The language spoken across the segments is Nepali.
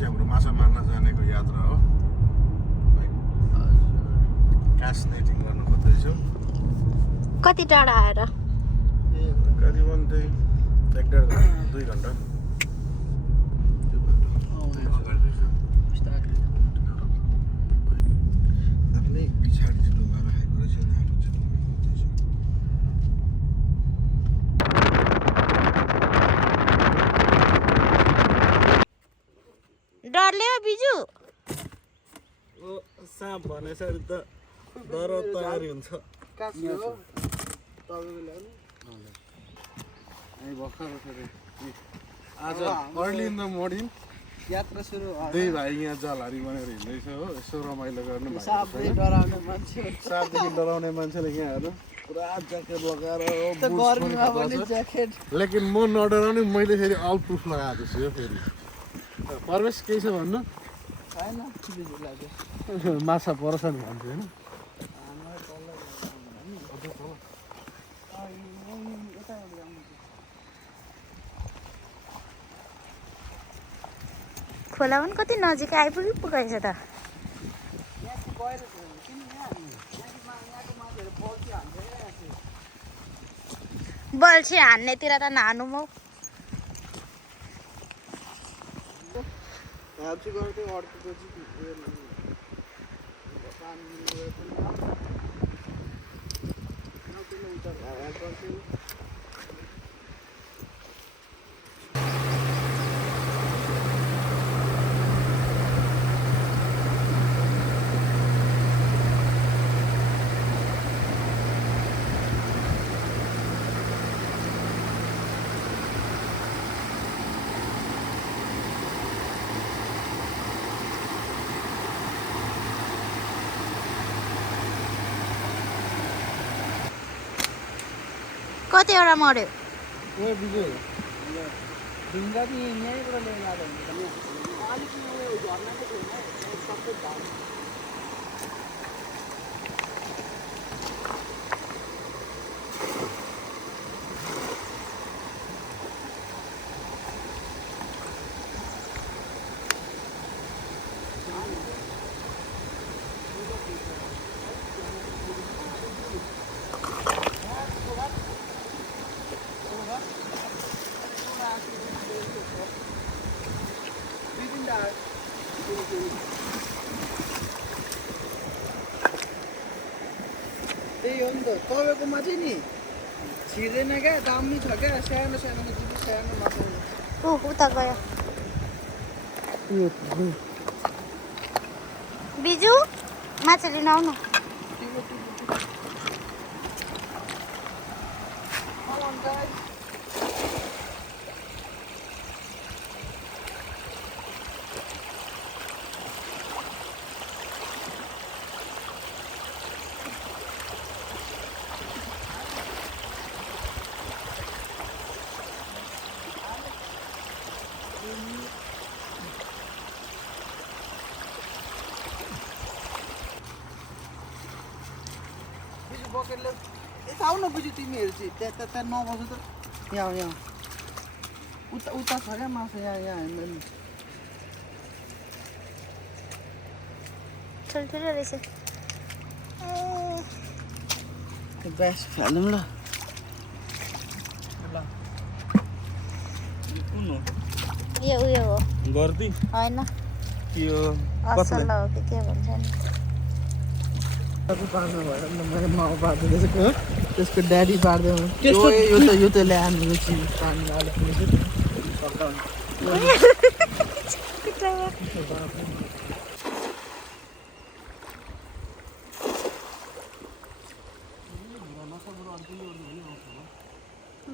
चाहिँ हाम्रो माछा मार्न जानेको यात्रा हो क्यास्ट नेटिङ गर्न खोज्दैछु कति टाढा आएर करिबन त्यही 1.5 घन्टा आफ्नै पछाडि चाहिँ ढुङ्गा राखेको रहेछ डरले हो बिजु साँप भनेपछि त डर तयारी हुन्छ आज अर्ली इन द मर्निङ यात्रा सुरु दुई भाइ यहाँ जालहारी बनेर हिँड्दैछ हो यसो रमाइलो गर्ने सापले डराउने मान्छे सापदेखि डराउने मान्छेले यहाँ हेर्नु पुरा ज्याकेट लगाएर गर्मीमा पनि ज्याकेट लेकिन म नडराउने मैले फेरि अल प्रुफ लगाएको छु यो फेरि परवेश केही छ भन्नु छैन बिजु लाग्यो माछा पर्छ नि भन्छु होइन खोला पनि कति नजिक आइपुगिसकेछ त बल्छी हान्नेतिर त नहानु म कतिवटा मर्यो ढुङ्गा पनि यहीँबाट लिएर आएको हुन्छ अलिक झर्नाको छैन सबै झार त्यही हो नि त तपाईँकोमा चाहिँ नि छिर्दैन क्या दामी छ क्या सानो सानो सानो माछा उता गयो बिजु माछा लिन आउनु बकेटले यता आउ न बुझ्यो तिमीहरू चाहिँ त्यहाँ नबस्नु त यहाँ यहाँ उता उता छ क्या माछा यहाँ हेर्नु ठुल्ठुलो रहेछ ब्यास फालौँ ल कुन हो यो उयो हो गर्दी होइन यो असल हो कि के भन्छ नि पार्नु भएर मैले माउ पार्दैछु त्यसको ड्याडी पार्दै यो त ल्यानु पानी अलिक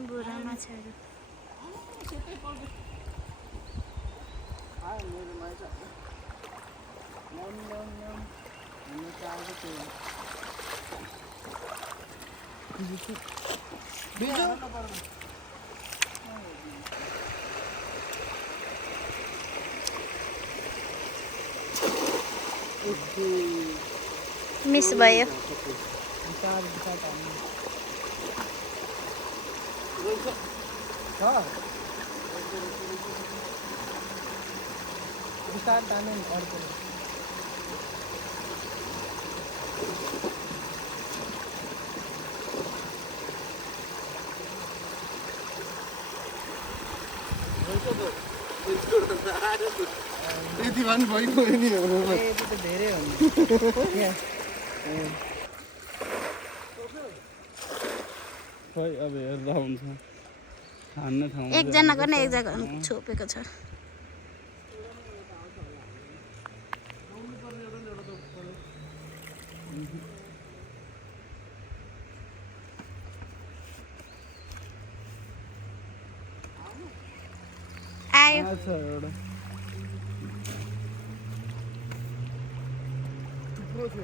बुढा माछाहरू मिस भयो स्टार्ट ताने अर्को यति भए पनि भइगयो नि ए त्यो त धेरै हो नि खै अब हेर्दा हुन्छ हान्न ठाउँ एकजनाको नै एकजना छोपेको छ आयो छ एउटा थुप्रो छ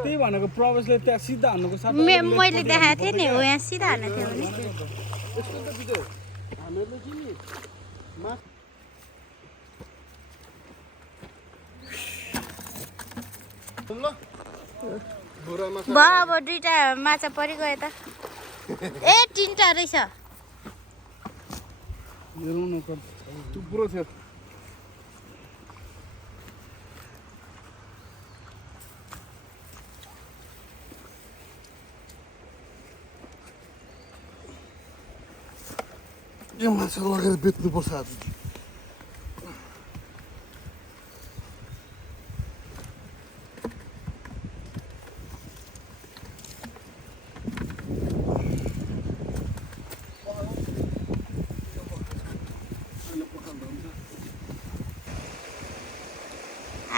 त्यही भनेको प्रवेशले त्यहाँ सिधा हान्नुको साथ मैले देखाएको थिएँ नि हो यहाँ सिधा हाल्नु थियो भने यस्तो त बिजो हामीहरूले चाहिँ नि ल बोरामा भयो अब दुईटा माछा परिगयो त ए तिनवटा रहेछ हेरौँ न थुप्रो थियो यो माछा लगेर बेच्नुपर्छ आज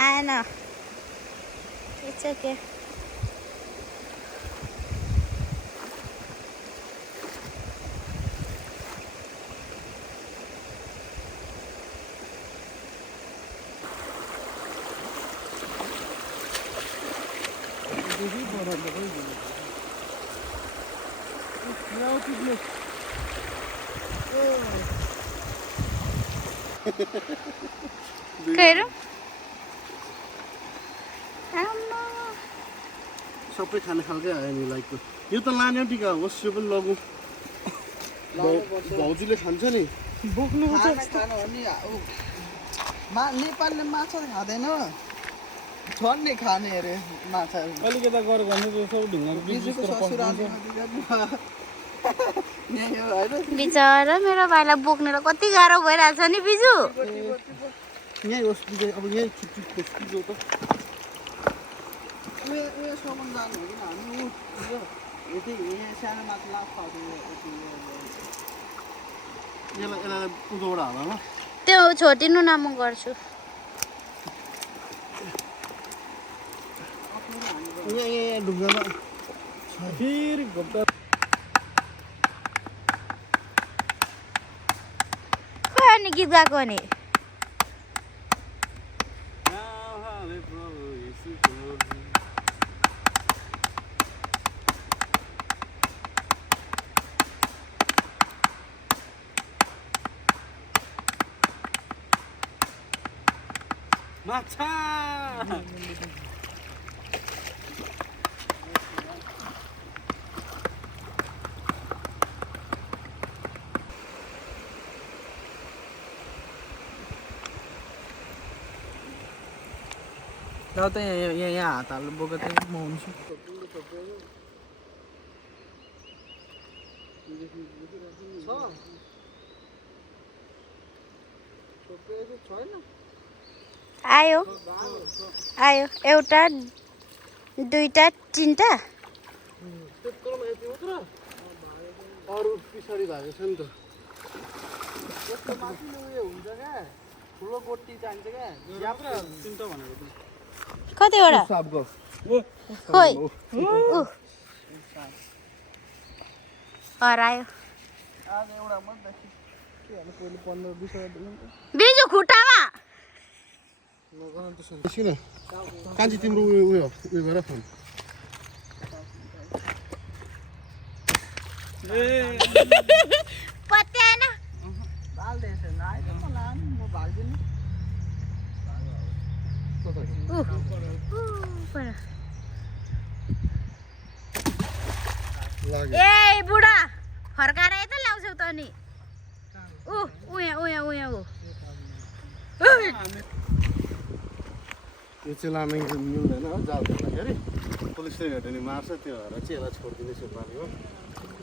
आएन It's okay. Kaya सबै खाने खालकै आयो नि लाइकको यो त लाने टिका होस् यो पनि लगौँ भाउजूले खान्छ नि बोक्नु खानु हो नि नेपालले माछा खाँदैन झन्नै खाने अरे माछाहरू अलिकता गऱ्यो भने त्यो सब ढुङ्गा बिजुको ससुरालीमा यही हो होइन बिचरा मेरो भाइलाई बोक्नेर कति गाह्रो भइरहेछ नि बिजु यहीँ होस् अब यहीँ छुट्टी खोज्छु त उयो सोमन जानु हो कि हामी यो यति यहाँ सानो माछा लाग्छ यसलाई उदौड हाल ल त्यो छोडिदिनु न म गर्छु यहाँ ढुङ्गामा फेरि घोप्टा खै अनि गीत गाएको नि माछा ल त यहाँ हात हाल्नु बोकेर चाहिँ म हुन्छु आयो आयो एउटा दुईटा तिनटा त्यत्रोमा यति मात्र अरू पछाडि भएको छ नि त यस्तो माथिलो उयो हुन्छ क्या ठुलो गोटी चाहिन्छ क्या यात्रा तिनवटा भनेको त कतिवटा साफ गर खोइ हरायो आज एउटा मात्रै के भने पहिले 15-20 बिजु खुट्टामा किन कान्छी तिम्रो उयो गरेर फोन पत्याएन बाल्दैछ आइज म लानु म भाल्दिनँ लाग्यो ए बुढा फर्काएर यता ल्याउँछौ त नि उया उया उया ऊ यो चाहिँ लाने मिल्दैन हो जाल खेल्दाखेरि पुलिसले भेट्यो भने मार्छ त्यो भएर चाहिँ यसलाई छोडिदिँदैछु पानी हो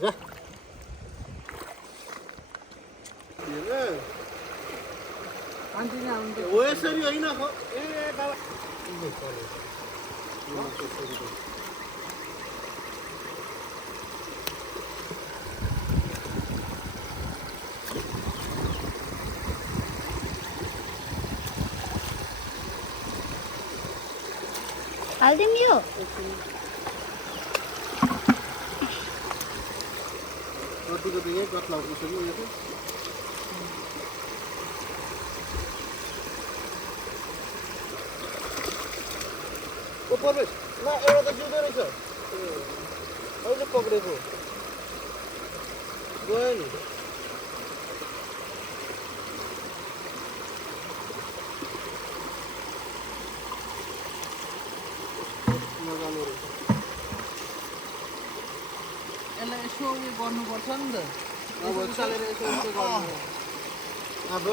जा हो यसरी होइन हो ए बाबा हालिदिउँ यो कतिको त यहीँ कत्ला पुग्छ नि यो चाहिँ ओ परमेश ल एउटा त जिउँदो रहेछ अहिले पक्रेको गयो नि नजानु रहेछ यसलाई यसो उयो गर्नुपर्छ नि त अब उचालेर यसो यसो गर्नु अब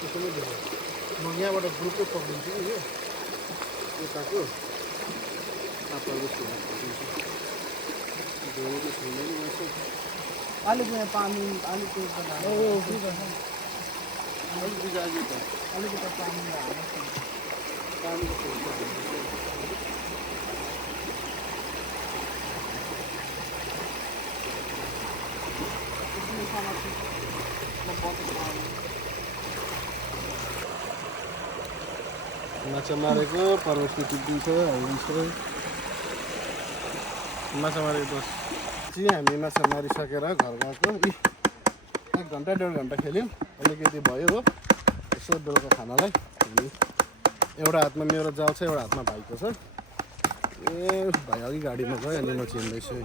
त्यसमै दिनु म यहाँबाट ग्रुपै पक्रिन्छु नि यो यताको तपाईँको छुमा पक्रिन्छु धेरै छुँदैन यसो अलिक यहाँ पानी अलिक त्यो अलिक बिजायो त अलिकति पानी हाल्नुहोस् न पानीको छुमा माछा मारेको परमेशको टिपिदिन्छ हालिदिन्छ माछा मारेको दस चाहिँ हामी माछा मारिसकेर घर गएको 1 घन्टा 1.5 घन्टा खेल्यौँ अलिकति भयो हो यसो बेलुका खानालाई हामी एउटा हातमा मेरो जाल छ एउटा हातमा भाइको छ ए भाइ अघि गाडीमा गयो अनि म चिन्दैछु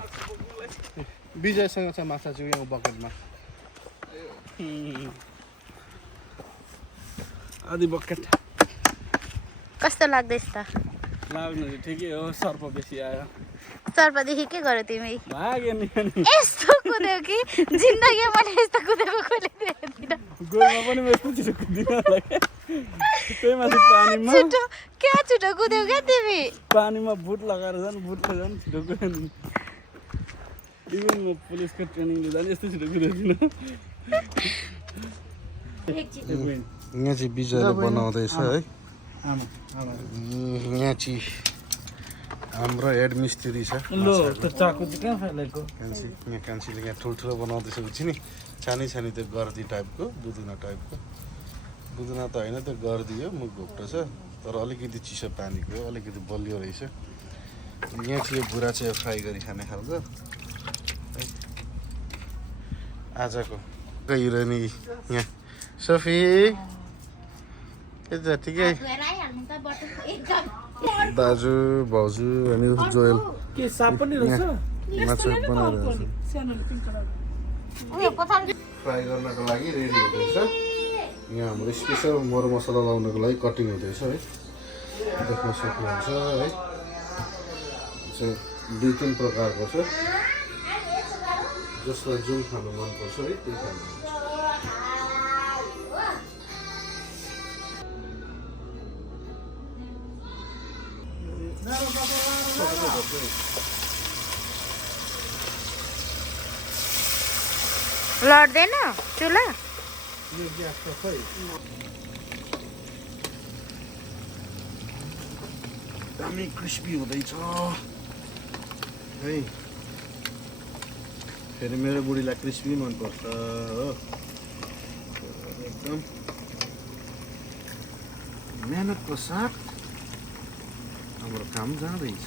विजयसँग छ माछा चाहिँ यहाँ बकेटमा आधी बकेट कस्तो लाग्दैछ त लाग्नु चाहिँ ठिकै हो सर्प बेसी आयो सर्पदेखि के गर्यो तिमी भाग्यो नि अनि यस्तो कुद्यो कि जिन्दगीमा मैले यस्तो कुदेको कहिले देखेको थिइनँ गोलमा पनि म यस्तो छिटो कुद्दिनँ होला क्या त्यही माथि पानीमा छिटो क्या छिटो कुद्यौ क्या तिमी पानीमा बुट लगाएर बुटले झन् छिटो गयो नि इभन म पुलिसको ट्रेनिङ लिँदा नि यस्तो छिटो कुदेको थिइनँ यहाँ चाहिँ विजयले बनाउँदैछ है आमा आमा यहाँ चाहिँ हाम्रो हेड मिस्त्री छ लो त्यो चाकु चाहिँ कहाँ फैलाएको कान्छी यहाँ कान्छीले यहाँ ठुल्ठुलो बनाउँदैछ पछि नि सानै सानै त्यो गर्दी टाइपको बुदुना टाइपको बुदुना त होइन त्यो गर्दी हो मुख घोप्टो छ तर अलिकति चिसो पानीको हो अलिकति बलियो रहेछ यहाँ चाहिँ यो बुढा चाहिँ फ्राई गरी खाने खालको आजको हिरोनी यहाँ सफी के छ ठिकै दाजु भाउजू अनि जोयल के साप पनि रहेछ माछा बनाइरहेको फ्राई गर्नको लागि रेडी हुँदैछ यहाँ हाम्रो स्पेसल मरमसला लाउनको लागि कटिङ हुँदैछ है देख्न सक्नुहुन्छ है चाहिँ 2-3 प्रकारको छ जसलाई जुन खानु मनपर्छ है त्यही खानु लड्दैन चुला यो ग्यास त खै दामी क्रिस्पी हुँदैछ है फेरि मेरो बुढीलाई क्रिस्पी मनपर्छ हो एकदम मेहनतको साथ हाम्रो काम जाँदैछ